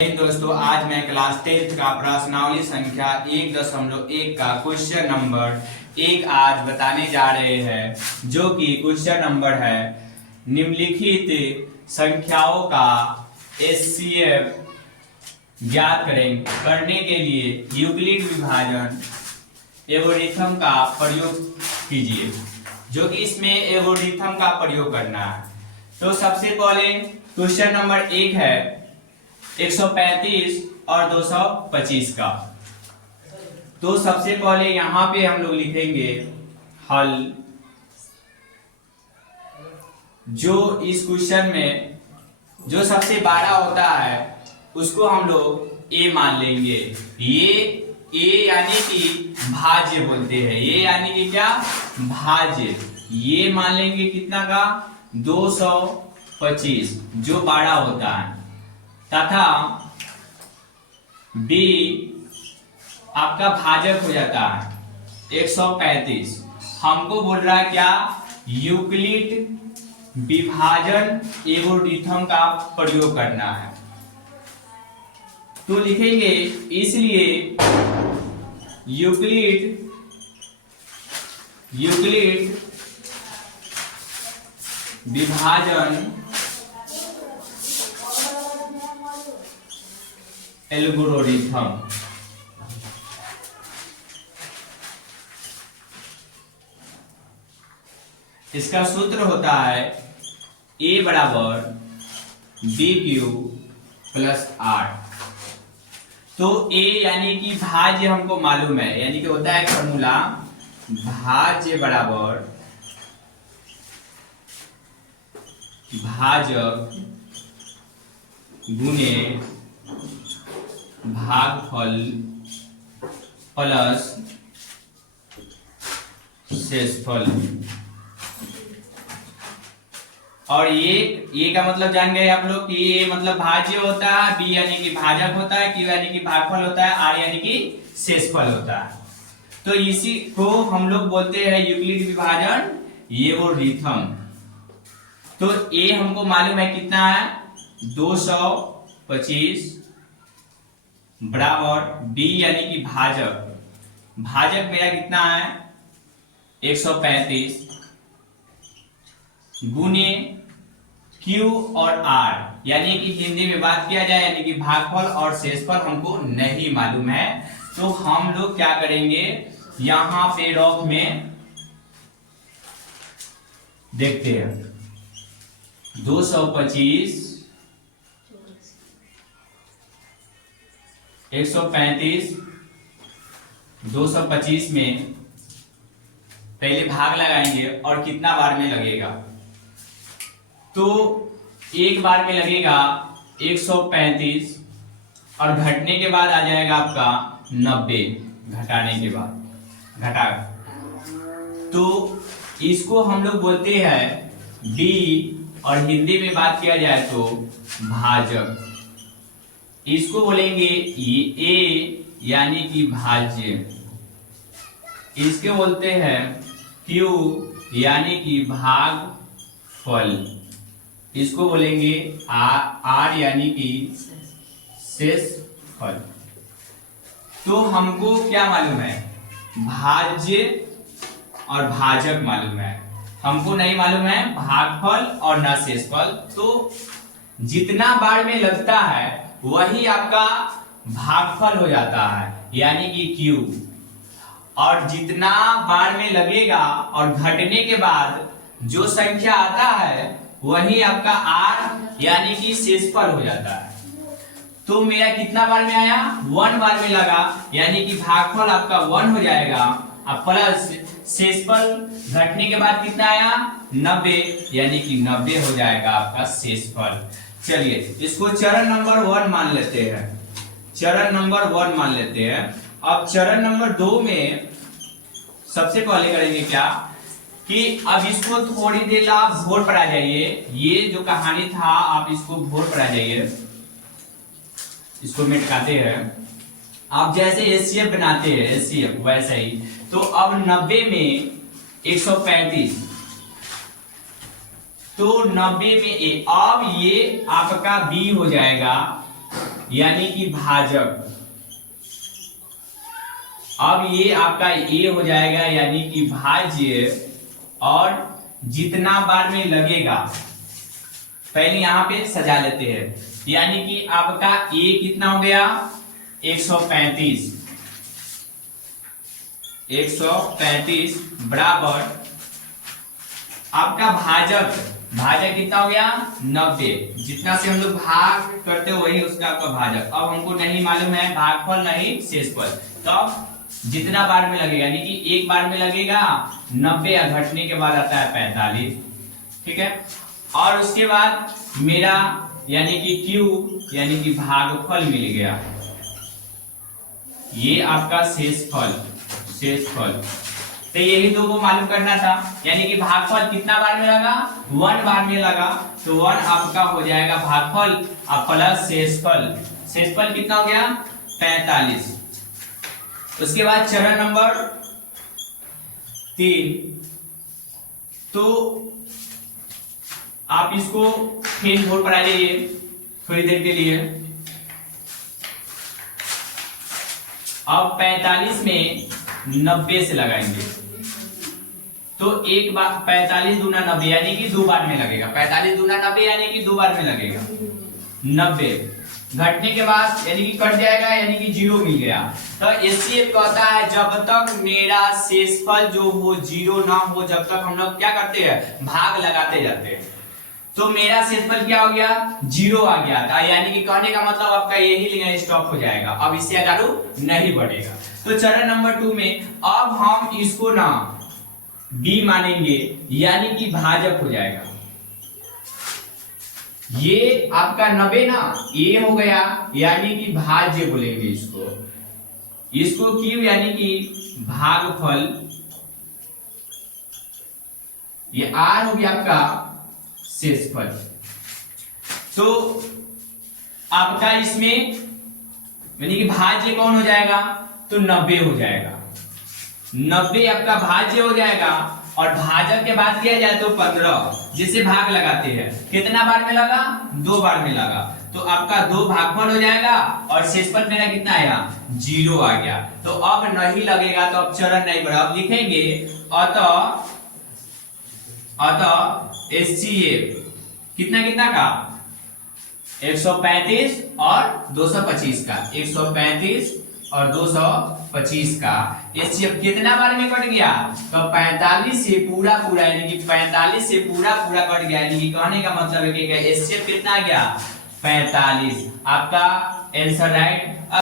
दोस्तों, आज मैं क्लास 10th का प्रश्नावली संख्या 1.1 का क्वेश्चन नंबर 1 आज बताने जा रहे हैं, जो कि क्वेश्चन नंबर है निम्नलिखित संख्याओं का HCF ज्ञात करने के लिए यूक्लिड विभाजन एल्गोरिथम का प्रयोग कीजिए। जो कि इसमें एल्गोरिथम का प्रयोग करना है। तो सबसे पहले क्वेश्चन नंबर 1 है 135 और 225 का। तो सबसे पहले यहां पे हम लोग लिखेंगे हल। जो इस क्वेश्चन में जो सबसे बड़ा होता है उसको हम लोग ए मान लेंगे। ये ए यानी कि भाज्य बोलते हैं। ये यानी कि क्या? भाज्य। ये मान लेंगे कितना का? 225 जो बड़ा होता है, तथा बी आपका भाजक हो जाता है 135। हमको बोल रहा है क्या? यूक्लिड विभाजन एल्गोरिथम का प्रयोग करना है। तो लिखेंगे इसलिए यूक्लिड विभाजन एल्गोरिथम। इसका सूत्र होता है A बराबर BQ प्लस R। तो A यानी कि भाज्य हमको मालूम है, यानी कि होता है फॉर्मूला भाज्य बराबर भाजक गुणे भागफल प्लस शेषफल। और ये का मतलब जान गए आप लोग कि ये मतलब भाज्य होता है, बी यानी कि भाजक होता है, क्यू यानी कि भागफल होता है, आर यानी कि शेषफल होता है। तो इसी को हम लोग बोलते हैं यूक्लिड विभाजन एल्गोरिथम। तो ए हमको मालूम है कितना है? 225 बराबर बी यानी कि भाजक मेरा कितना है? 135 गुने क्यू और आर, यानी कि हिंदी में बात किया जाए यानी कि भागफल और शेषफल हमको नहीं मालूम है। तो हम लोग क्या करेंगे, यहां पे रॉक में देखते हैं 225 135 225 में पहले भाग लगाएंगे और कितना बार में लगेगा। तो एक बार में लगेगा 135 और घटने के बाद आ जाएगा आपका 90, घटाने के बाद घटा। तो इसको हम लोग बोलते हैं बी, और हिंदी में बात किया जाए तो भाजक। इसको बोलेंगे ए यानी कि भाज्य। इसके बोलते हैं क्यू यानी कि भागफल। इसको बोलेंगे आर यानी कि शेषफल। तो हमको क्या मालूम है? भाज्य और भाजक मालूम है, हमको नहीं मालूम है भागफल और न शेषफल। तो जितना बार में लगता है वही आपका भागफल हो जाता है, यानी कि Q। और जितना बार में लगेगा और घटने के बाद जो संख्या आता है वही आपका R यानी कि शेषफल हो जाता है। तो मेरा कितना बार में आया? 1 बार में लगा, यानी कि भागफल आपका 1 हो जाएगा, और प्लस शेषफल घटने के बाद कितना आया? 90, यानी कि 90 हो जाएगा आपका शेषफल। चलिए इसको चरण नंबर 1 मान लेते हैं। चरण नंबर 1 मान लेते हैं। अब चरण नंबर 2 में सबसे पहले करेंगे क्या कि अब इसको थोड़ी देर आप भोर पर आ जाइए। ये जो कहानी था आप इसको भोर पर आ जाइए। इसको मिटाते हैं। आप जैसे HCF बनाते हैं HCF वैसे ही। तो अब 90 में 135, तो 90 में ए। अब ये आपका बी हो जाएगा यानी कि भाजक। अब ये आपका ए हो जाएगा यानी कि भाज्य, और जितना बार में लगेगा पहले यहां पे सजा लेते हैं, यानी कि आपका ए कितना हो गया 135, 135 बराबर आपका भाजक, भाजक कितना हो गया 90, जितना से हम लोग भाग करते हैं वही उसका आपका भाजक। अब हमको नहीं मालूम है भागफल नहीं शेषफल, तो जितना बार में लगेगा, यानी कि एक बार में लगेगा 90 या घटने के बाद आता है 45, ठीक है। और उसके बाद मेरा यानी कि Q यानी कि भागफल मिल गया, ये आपका शेषफल, शेषफल। तो यही दो को मालूम करना था, यानी कि भागफल कितना बार में लगा 1 बार में लगा, तो 1 आपका हो जाएगा भागफल और प्लस शेषफल, शेषफल कितना हो गया 45। उसके बाद चरण नंबर 3, तो आप इसको फिर बोर्ड पर आ जाइए थोड़ी देर के लिए। अब 45 में 90 से लगाएंगे, तो एक बार 45 दूना 90 यानी कि 2 बार में लगेगा, 45 दूना 90 यानी कि 2 बार में लगेगा 90, घटने के बाद यानी कि कट जाएगा, यानी कि 0 मिल गया। तो एचसीएफ कहता है जब तक मेरा शेषफल जो हो 0 ना हो, जब तक हम लोग क्या करते हैं भाग लगाते जाते हैं। तो मेरा शेषफल क्या हो गया 0 आ गया था, यानी कि कहने का मतलब आपका यही लिखना स्टॉप हो जाएगा, अब इससे आगे नहीं बढ़ेगा। तो चरण नंबर 2 में अब हम इसको ना बी मानेंगे, यानी कि भाजक हो जाएगा। ये आपका 90 ना ए हो गया, यानी कि भाज्य बोलेंगे इसको, इसको क्यू यानी कि भागफल, ये आर हो गया आपका शेषफल। तो आपका इसमें यानी कि भाज्य कौन हो जाएगा, तो 90 हो जाएगा, 90 आपका भाज्य हो जाएगा। और भाजक के बाद किया जाए तो 15, जिसे भाग लगाते हैं, कितना बार में लगा 2 बार में लगा, तो आपका 2 भागफल हो जाएगा और शेषफल मेरा कितना आया 0 आ गया। तो अब नहीं लगेगा, तो अब चरण नहीं बढ़ा, अब लिखेंगे अतः एचसीएफ कितना कितना का 135 और 225 का, 135 और 225 का एचसीएफ कितना बार में कट गया, तो 45 से पूरा पूरा, यानी कि 45 से पूरा पूरा कट गया, यानी कि कहने का मतलब है कि एचसीएफ कितना आ गया 45। आपका आंसर राइट।